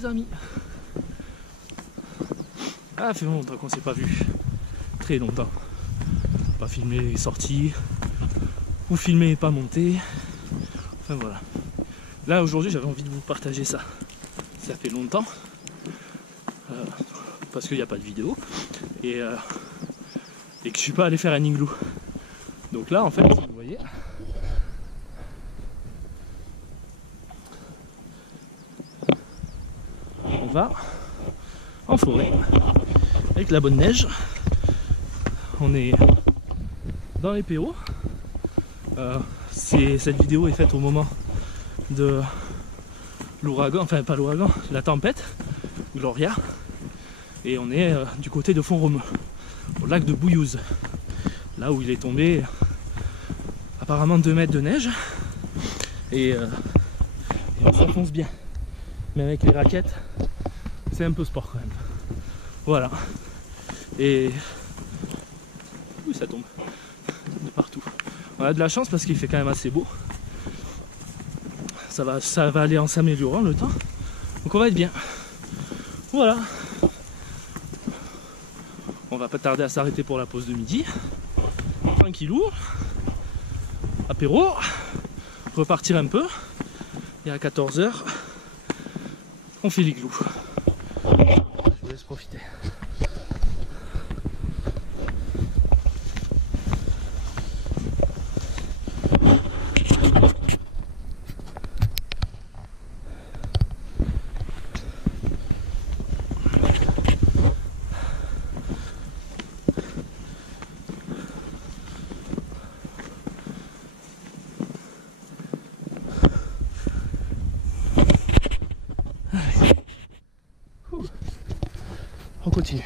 les amis. Ah, ça fait longtemps qu'on s'est pas vu. Très longtemps. Pas filmé les sorties. Ou filmer et pas monter. Enfin voilà. Là aujourd'hui j'avais envie de vous partager ça. Ça fait longtemps. Parce qu'il n'y a pas de vidéo. Et que je suis pas allé faire un igloo. Donc là en fait, vous voyez. On va en forêt avec la bonne neige. On est dans les PO. Cette vidéo est faite au moment de l'ouragan, enfin pas l'ouragan, la tempête, Gloria. Et on est du côté de Font-Romeu, au lac de Bouillouse, là où il est tombé apparemment 2 mètres de neige. Et on s'enfonce bien. Mais avec les raquettes, c'est un peu sport quand même. Voilà. Et oui, ça tombe de partout. On a de la chance parce qu'il fait quand même assez beau. Ça va aller en s'améliorant le temps. Donc on va être bien. Voilà. On va pas tarder à s'arrêter pour la pause de midi. Tranquillou. Apéro. Repartir un peu. Et à 14 h, on fait l'igloo. Je vous laisse profiter. On continue.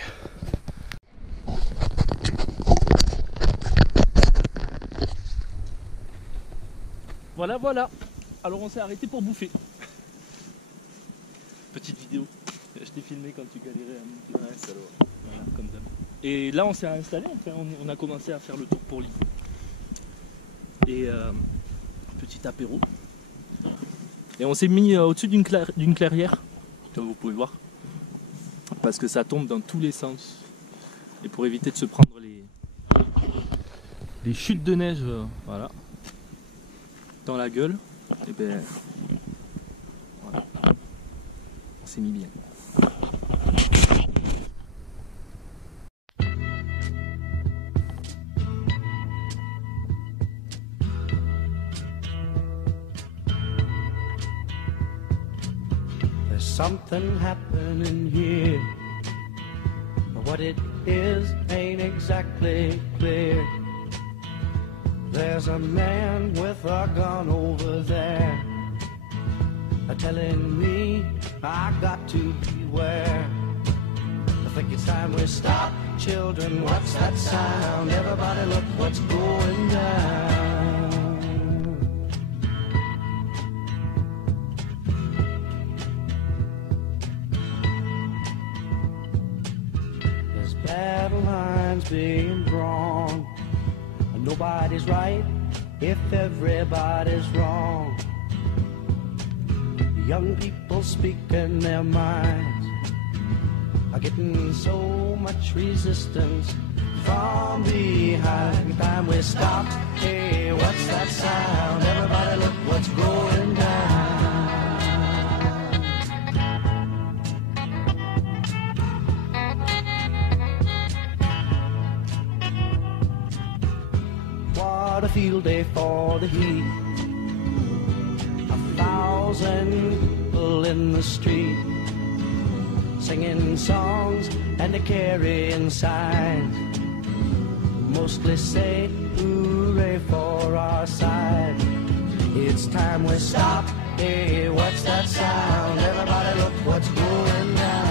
Voilà, voilà. Alors on s'est arrêté pour bouffer. Petite vidéo. Je t'ai filmé quand tu galérais à monter. Ouais, salaud. Voilà, comme ça. Et là on s'est installé, enfin, on a commencé à faire le tour pour l'igloo. Et petit apéro. Et on s'est mis au-dessus d'une clairière, comme vous pouvez voir. Parce que ça tombe dans tous les sens. Et pour éviter de se prendre les chutes de neige, voilà, dans la gueule, et ben voilà, on s'est mis bien. There's something happening here. What it is ain't exactly clear. There's a man with a gun over there, telling me I got to beware. I think it's time we stop, children. What's that sound? Everybody look what's going down. There's battle lines being drawn. Nobody's right if everybody's wrong. Young people speaking their minds are getting so much resistance from behind. Time we stop. Hey, what's that sound? Everybody look what's going down. What a field day for the heat. 1,000 people in the street, singing songs and they're carrying signs. Mostly say hooray for our side. It's time we stop. Hey, what's that sound? Everybody look what's going down.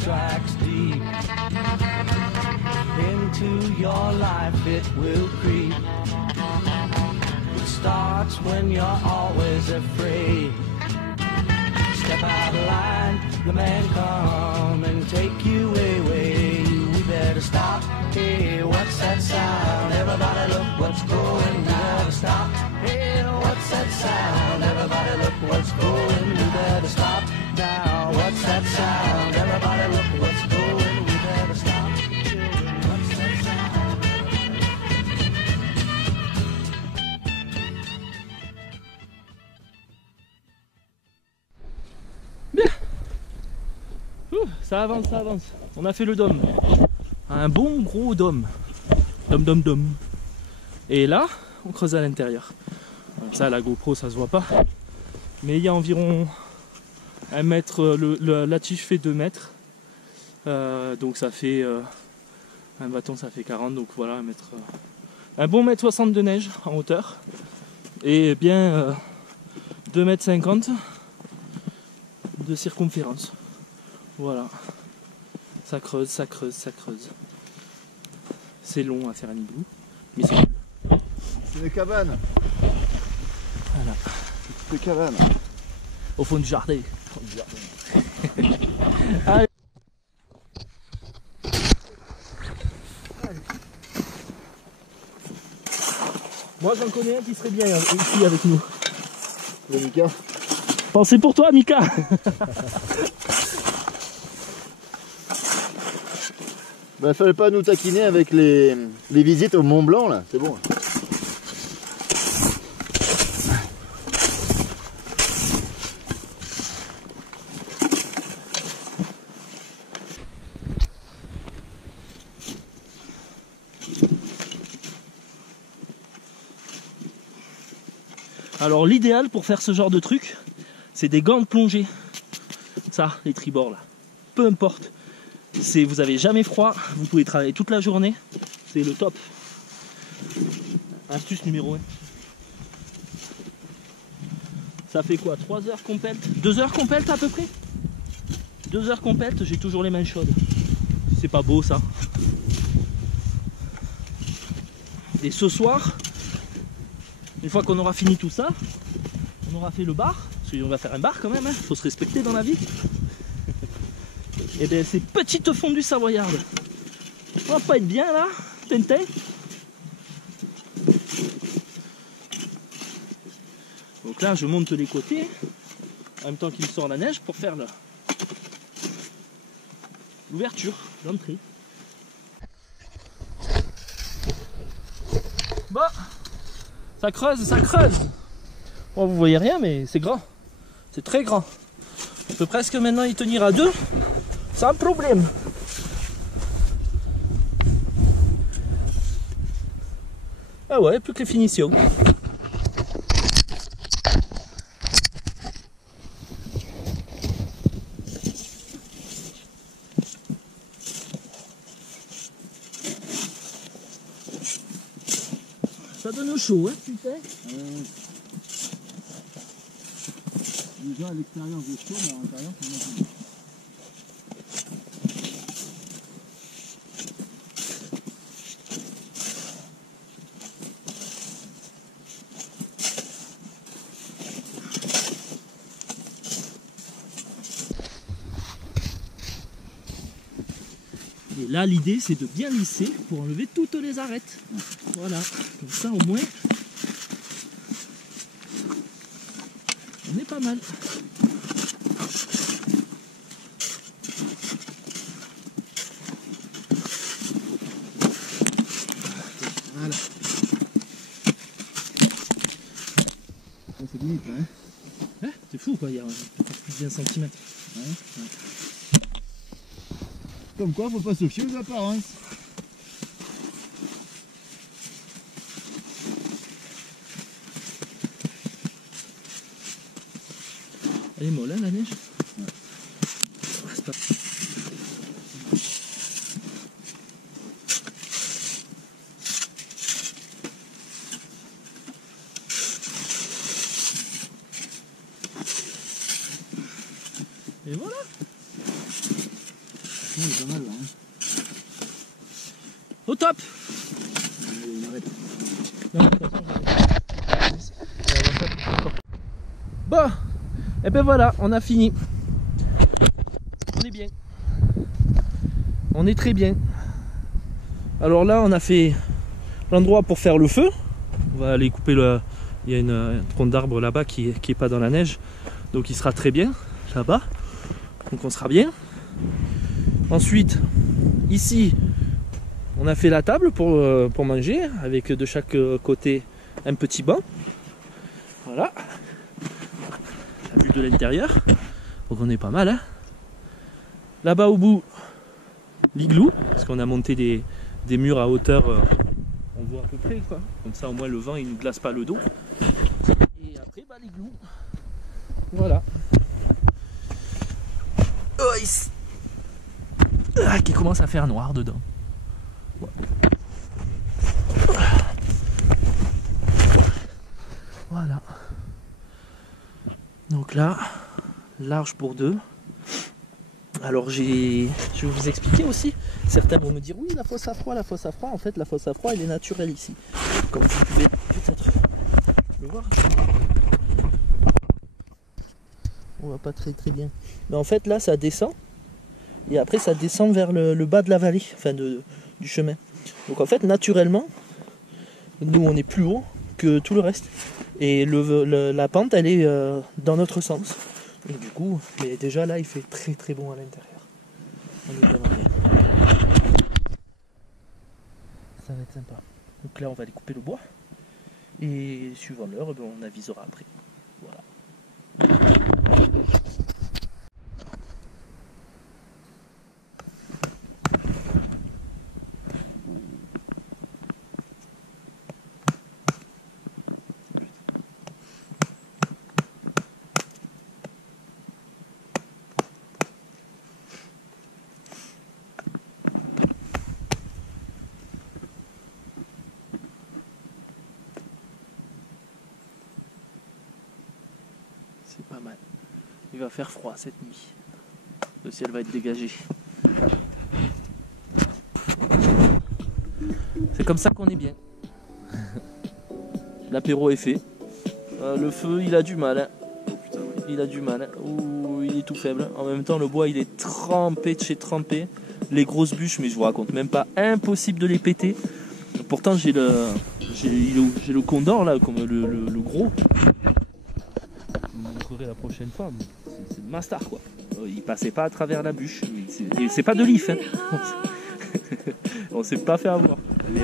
Strikes deep into your life, it will creep. It starts when you're always afraid. Step out of line, the man come and take you away. We better stop. Hey, what's that sound? Everybody look what's going. We better stop. Hey, what's that sound? Everybody look what's going. We better stop now. What's that sound? Everybody look what's going. We better stop. Children, what's that sound? Bien. Ça avance, ça avance. On a fait le dôme. Un bon gros dôme. Dôme. Et là, on creuse à l'intérieur. Ça, la GoPro, ça se voit pas. Mais il y a environ 1 mètre. La tige fait 2 mètres. Donc ça fait... un bâton, ça fait 40. Donc voilà, 1 mètre... un bon 1,60 m de neige en hauteur. Et bien 2,50 m de circonférence. Voilà. Ça creuse, ça creuse, ça creuse. C'est long à faire un igloo, mais c'est cool. C'est une cabane. Voilà. Une cabane. Au fond du jardin. Allez. Moi j'en connais un qui serait bien ici avec nous. Le Mika. Pensez pour toi, Mika. Bah, fallait pas nous taquiner avec les visites au Mont Blanc là, c'est bon. Alors l'idéal pour faire ce genre de truc, c'est des gants de plongée. Ça, les tribords là. Peu importe. Vous avez jamais froid, vous pouvez travailler toute la journée, c'est le top. Astuce numéro 1. Ça fait quoi, 3 heures qu'on pèlte? 2 heures qu'on pèlte à peu près? 2 heures qu'on pèlte, j'ai toujours les mains chaudes. C'est pas beau ça. Et ce soir, une fois qu'on aura fini tout ça, on aura fait le bar, parce qu'on va faire un bar quand même, faut se respecter dans la vie. Et bien ces petites fondues savoyardes, on va pas être bien là, Tintin. Donc là je monte les côtés, en même temps qu'il sort la neige pour faire l'ouverture, l'entrée. Bon, ça creuse, ça creuse. Bon, vous voyez rien mais c'est grand, c'est très grand. On peut presque maintenant y tenir à 2. Sans problème. Ah ouais, plus que les finitions. Ça donne chaud, hein, tu sais. Déjà à l'extérieur c'est chaud, mais à l'intérieur c'est moins chaud. Et là l'idée c'est de bien lisser pour enlever toutes les arêtes. Voilà, comme ça au moins on est pas mal. Voilà. C'est limite hein. Hein, c'est fou quoi, il y a plus de 1 cm. Ouais. Comme quoi, faut pas se fier aux apparences. Elle est molle hein, la neige. Ouais. Ah, c'est pas... Et voilà. Il est pas mal là. Hein. Au top. Il arrête. Bon, et ben voilà, on a fini. On est bien. On est très bien. Alors là, on a fait l'endroit pour faire le feu. On va aller couper le... Il y a une tronc d'arbre là-bas qui est pas dans la neige. Donc il sera très bien là-bas. Donc on sera bien. Ensuite, ici, on a fait la table pour manger, avec de chaque côté un petit banc. Voilà. La vue de l'intérieur. Donc on est pas mal, hein. Là-bas au bout, l'igloo, parce qu'on a monté des murs à hauteur, on voit à peu près, quoi. Comme ça au moins le vent il ne glace pas le dos. Et après, bah, l'igloo. Voilà. Oh, qui commence à faire noir dedans. Ouais. Voilà. Donc là, large pour deux. Alors je vais vous expliquer aussi. Certains vont me dire oui, la fosse à froid, la fosse à froid. En fait, la fosse à froid, elle est naturelle ici. Comme vous pouvez peut-être le voir. On voit pas très bien. Mais en fait, là, ça descend. Et après, ça descend vers le bas de la vallée, enfin du chemin. Donc en fait, naturellement, nous, on est plus haut que tout le reste. Et la pente, elle est dans notre sens. Et du coup, mais déjà là, il fait très bon à l'intérieur. On est vraiment bien. Ça va être sympa. Donc là, on va aller couper le bois. Et suivant l'heure, on avisera après. Voilà. C'est pas mal. Il va faire froid cette nuit. Le ciel va être dégagé. C'est comme ça qu'on est bien. L'apéro est fait. Le feu, il a du mal. Hein. Il a du mal. Hein. Ouh, il est tout faible. En même temps, le bois, il est trempé de chez trempé. Les grosses bûches, mais je vous raconte même pas. Impossible de les péter. Pourtant, j'ai le condor là, comme le gros. La prochaine fois, c'est le Mastar quoi. Il passait pas à travers la bûche. C'est pas de l'if. Hein. On s'est pas fait avoir. Mais,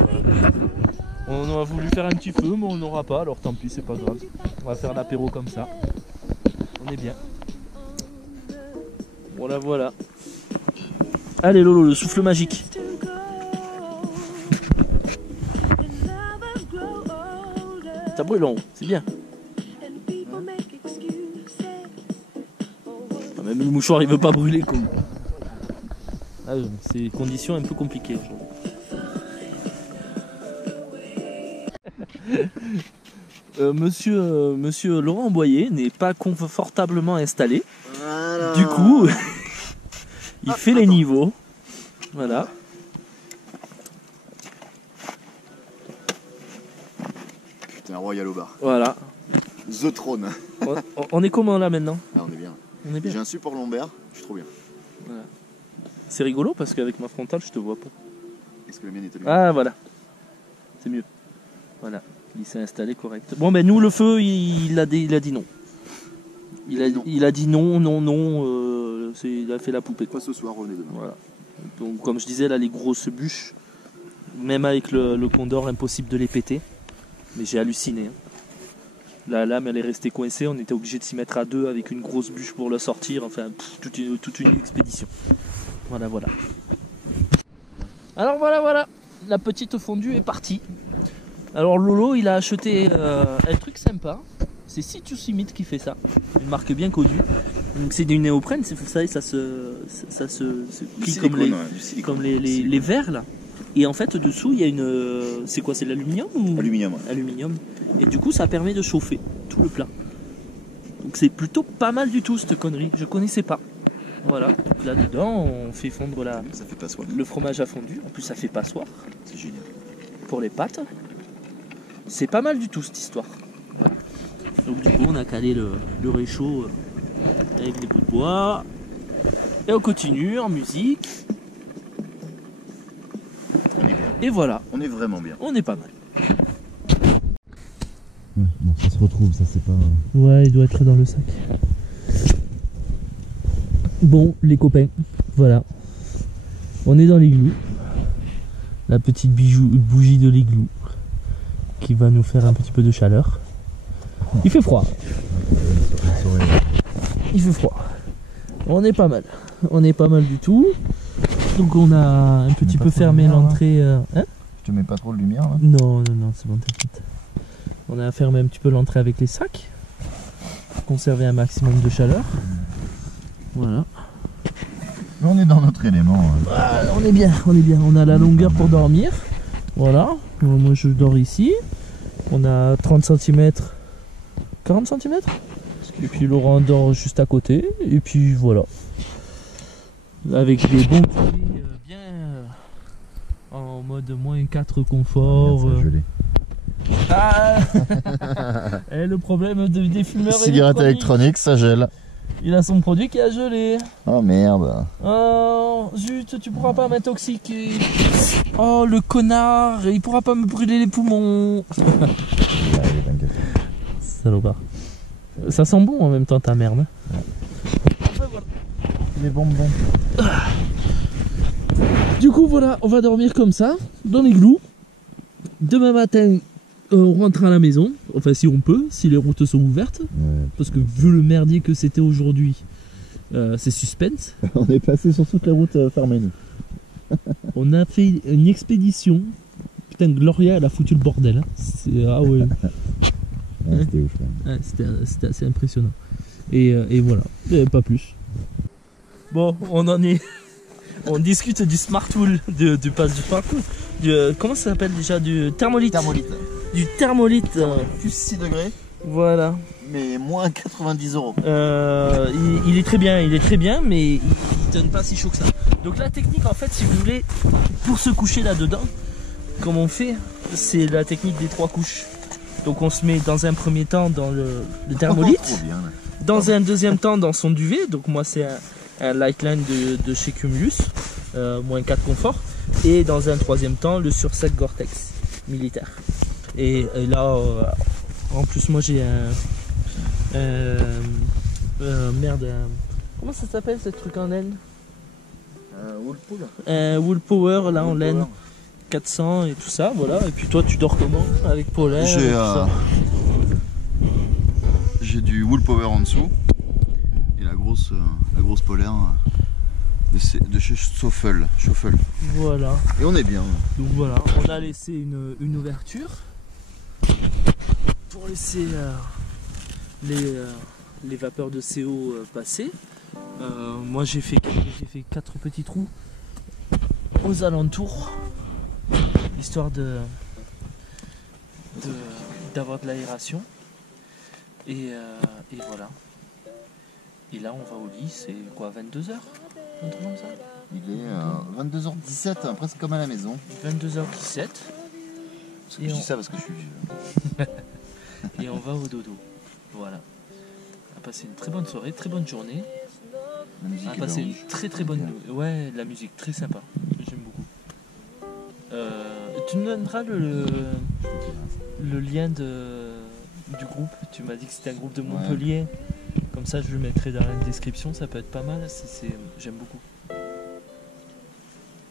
on a voulu faire un petit feu, mais on n'aura pas. Alors tant pis, c'est pas grave. On va faire l'apéro comme ça. On est bien. Voilà. Allez Lolo, le souffle magique. Ça brûle en haut, c'est bien. Même le mouchoir il veut pas brûler quoi. Ah, c'est conditions un peu compliquées aujourd'hui. Monsieur Laurent Boyer n'est pas confortablement installé. Voilà. Du coup, il fait les niveaux. Voilà. Putain, royal au bar. Voilà. The Throne. On est comment là maintenant? Ah, on est bien. On est bien. J'ai un support lombaire, je suis trop bien. Voilà. C'est rigolo parce qu'avec ma frontale je te vois pas. Est-ce que la mienne est allumée? Ah voilà. C'est mieux. Voilà. Il s'est installé correct. Bon ben nous le feu il a dit non. Il a dit non. Il a fait la poupée. Pas ce soir, revenez demain. Voilà. Donc comme je disais là les grosses bûches, même avec le condor impossible de les péter. Mais j'ai halluciné. Hein. La lame elle est restée coincée, on était obligé de s'y mettre à deux avec une grosse bûche pour la sortir, enfin toute une expédition. Voilà. Alors voilà, la petite fondue est partie. Alors Lolo il a acheté un truc sympa, c'est Citrus Imit qui fait ça, une marque bien connue. Donc c'est du néoprène, vous savez ça se plie comme les verres là. Et en fait dessous il y a une... c'est quoi, c'est l'aluminium ou... Aluminium. Aluminium. Et du coup ça permet de chauffer tout le plat. Donc c'est plutôt pas mal du tout cette connerie, je connaissais pas. Voilà, donc là dedans on fait fondre ça fait passoire. Le fromage a fondu, en plus ça fait passoire. C'est génial. Pour les pâtes. C'est pas mal du tout cette histoire. Voilà. Donc du coup on a calé le réchaud avec des bouts de bois. Et on continue en musique. On est bien. Et voilà, On est vraiment bien. on est pas mal. Bon, ça se retrouve, ça c'est pas... Ouais, il doit être dans le sac. Bon, les copains, voilà. On est dans l'igloo. La petite bougie de l'igloo qui va nous faire un petit peu de chaleur. Il fait froid. Il fait froid. On est pas mal. On est pas mal du tout. Donc on a un petit peu fermé l'entrée. Hein? Je te mets pas trop de lumière là? Non, non, non, c'est bon, t'inquiète. On a fermé un petit peu l'entrée avec les sacs. Pour conserver un maximum de chaleur. Voilà. Mais on est dans notre élément. Hein. Ah, on est bien, on est bien. On a la longueur pour dormir. Voilà. Moi je dors ici. On a 30 cm. 40 cm. Et puis Laurent dort juste à côté. Et puis voilà. Avec des bons petits bien en mode moins 4 confort. Ah et le problème des fumeurs Cigarette électronique, ça gèle. Il a son produit qui a gelé. Oh merde. Oh zut, tu pourras pas m'intoxiquer. Oh le connard, il pourra pas me brûler les poumons. Salopard. Ça sent bon en même temps ta merde. Enfin, voilà. Les bonbons. Du coup voilà, on va dormir comme ça, dans l'igloo. Demain matin, on rentre à la maison, enfin si on peut, si les routes sont ouvertes. Ouais. Parce que vu le merdier que c'était aujourd'hui, c'est suspense. On est passé sur toutes les routes fermées nous. On a fait une expédition. Putain, Gloria elle a foutu le bordel. Hein. Ah ouais. Ouais, c'était ouf. Ouais, c'était assez impressionnant. Et voilà, et pas plus. Bon, on en est. On discute du smart tool, du smart tool. Comment ça s'appelle déjà? Du thermolite. Du thermolite. Plus 6 degrés, Voilà. mais moins 90 €. Il est très bien, mais il donne pas si chaud que ça. Donc la technique en fait, si vous voulez, pour se coucher là-dedans, comme on fait, c'est la technique des 3 couches. Donc on se met dans un premier temps dans le thermolite, Trop bien, là. dans un deuxième temps dans son duvet, donc moi c'est un Lightline de chez Cumulus, moins 4 confort, et dans un troisième temps le sursec Gore-Tex militaire. Et là, en plus moi j'ai merde, comment ça s'appelle ce truc en laine? Wool Power là en laine. 400 et tout ça, voilà. Et puis toi, tu dors comment? Avec polaire? J'ai du Wool Power en dessous et la grosse polaire de chez Schaufel. Voilà. Et on est bien. Donc voilà, on a laissé une ouverture pour laisser les vapeurs de CO passer. Moi, j'ai fait 4 petits trous aux alentours, histoire d'avoir de l'aération. Et voilà. Et là, on va au lit, c'est quoi, 22h? Un truc comme ça? Il est 22h17, hein, presque comme à la maison. 22h17. Je dis ça parce que je suis vieux. Et on va au dodo. Voilà. On a passé une très bonne soirée, très bonne journée. On a passé une très bonne nuit. Ouais, la musique très sympa. J'aime beaucoup. Tu me donneras le lien du groupe. Tu m'as dit que c'était un groupe de Montpellier. Ouais. Comme ça, je le mettrai dans la description. Ça peut être pas mal. J'aime beaucoup.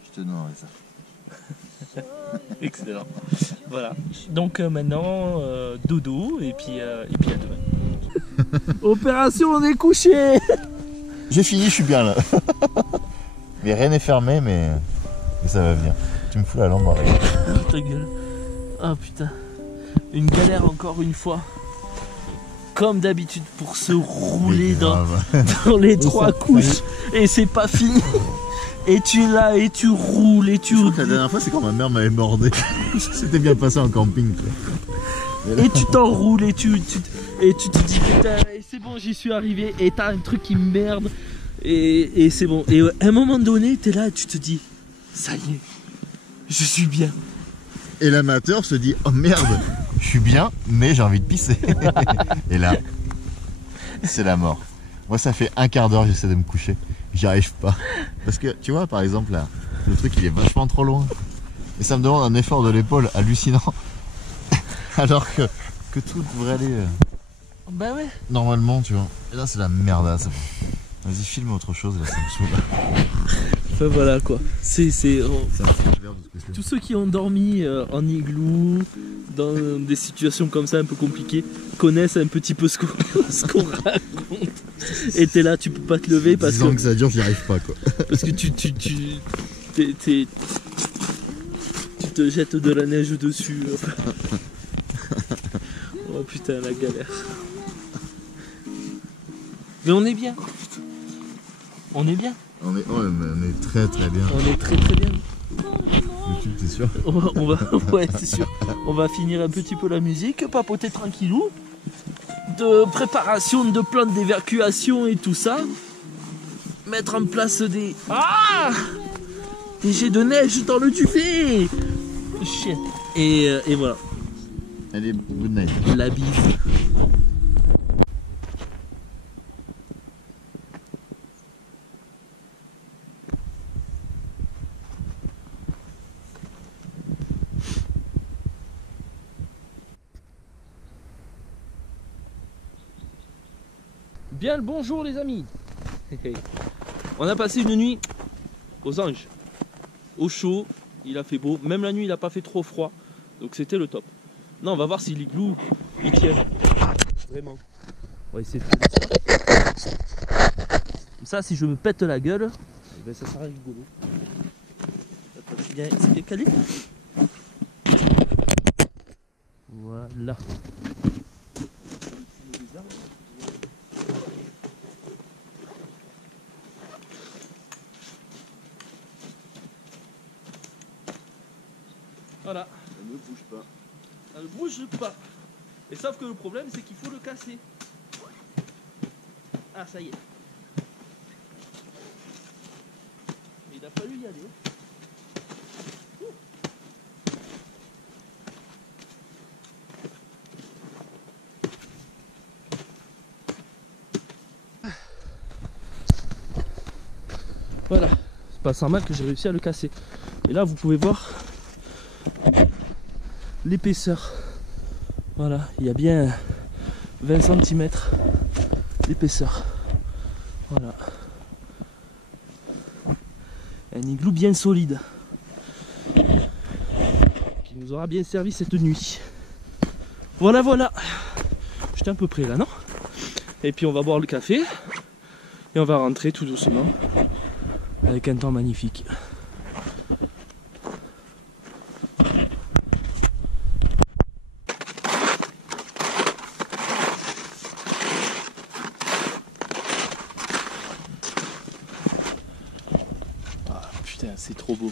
Je te donnerai ça. Excellent. Voilà. Donc maintenant, dodo et puis à demain. Opération, on est couché. J'ai fini, je suis bien là. Mais rien n'est fermé, mais ça va venir. Tu me fous la lampe dans la gueule. Ta gueule. Ah putain. Une galère encore une fois. Comme d'habitude pour se rouler dans les 3 couches. Et c'est pas fini. Et tu es là et tu roules et tu... La dernière fois, c'est quand ma mère m'avait mordé. C'était bien passé en camping. Et tu t'enroules et tu te dis putain, c'est bon, j'y suis arrivé. Et t'as un truc qui merde. Et c'est bon. Et à un moment donné, t'es là et tu te dis, ça y est, je suis bien. Et l'amateur se dit, oh merde, je suis bien, mais j'ai envie de pisser. Et là, c'est la mort. Moi, ça fait un quart d'heure que j'essaie de me coucher. J'y arrive pas. Parce que, tu vois, par exemple, là, le truc, il est vachement trop loin. Et ça me demande un effort de l'épaule hallucinant. Alors que tout devrait aller Bah ouais. normalement, tu vois. Et là, c'est la merdasse. Vas-y, filme autre chose, là, ça me saoule. Enfin voilà quoi. C'est C'est un flash vert de ce que c'est. tous ceux qui ont dormi en igloo, dans des situations comme ça un peu compliquées, connaissent un petit peu ce qu'on raconte. Et t'es là, tu peux pas te lever parce 10 ans que que ça dure, j'y arrive pas, quoi. parce que tu te jettes de la neige dessus. Oh putain, la galère. Mais on est bien. On est bien. On est très très bien. On est très très bien. YouTube, t'es sûr? Ouais, c'est sûr. On va finir un petit peu la musique, papoter tranquillou. De préparation de plans d'évacuation et tout ça. Mettre en place des jets de neige dans le duvet. Shit. Et voilà. Allez, good night. La bise. Bien le bonjour les amis. On a passé une nuit aux anges, au chaud, il a fait beau, même la nuit il n'a pas fait trop froid, donc c'était le top. Non, on va voir si l'igloo il tient vraiment. On va essayer de faire ça. Comme ça, si je me pète la gueule, eh ben, ça sera rigolo. C'est bien calé. Voilà. Voilà. Elle ne bouge pas. Elle ne bouge pas. Et sauf que le problème, c'est qu'il faut le casser. Ah, ça y est. Il a fallu y aller. Voilà. C'est pas sans mal que j'ai réussi à le casser. Et là, vous pouvez voir l'épaisseur. Voilà, il y a bien 20 cm d'épaisseur. Voilà. Un igloo bien solide qui nous aura bien servi cette nuit. Voilà, voilà. J'étais un peu près là, non? Et puis on va boire le café et on va rentrer tout doucement avec un temps magnifique. C'est trop beau.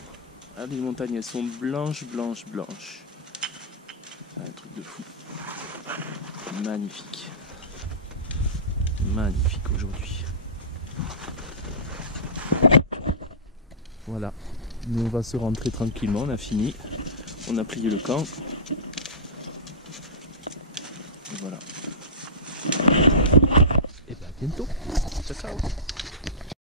Ah, les montagnes elles sont blanches, blanches, blanches. Un truc de fou. Magnifique. Magnifique aujourd'hui. Voilà. Nous on va se rentrer tranquillement, on a fini. On a plié le camp. Et voilà. Et bien à bientôt. Ciao ciao.